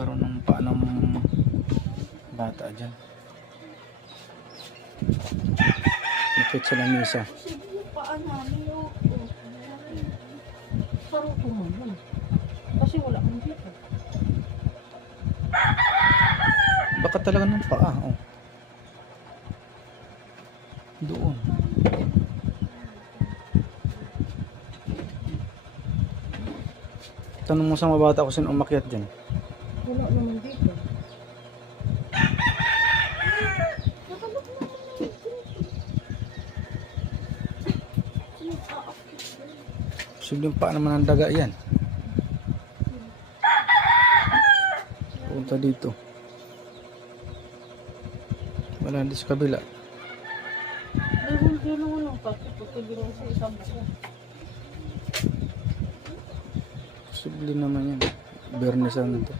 nagkaroon ng paa ng bata dyan. Nakit sa lamisa. Kasi yung paa namin, parang tumaman. Kasi wala kang dito. Baka talaga ng paa. Oh. Doon. Tanong mo sa mga bata kung sino umakyat dyan. Wala naman dito. Posibleng paa naman ang daga yan. Punta dito. Wala dito sa kabila. Dahil lang pati pagkaginawa sa isang buko. Posible naman yan. Bernesan to.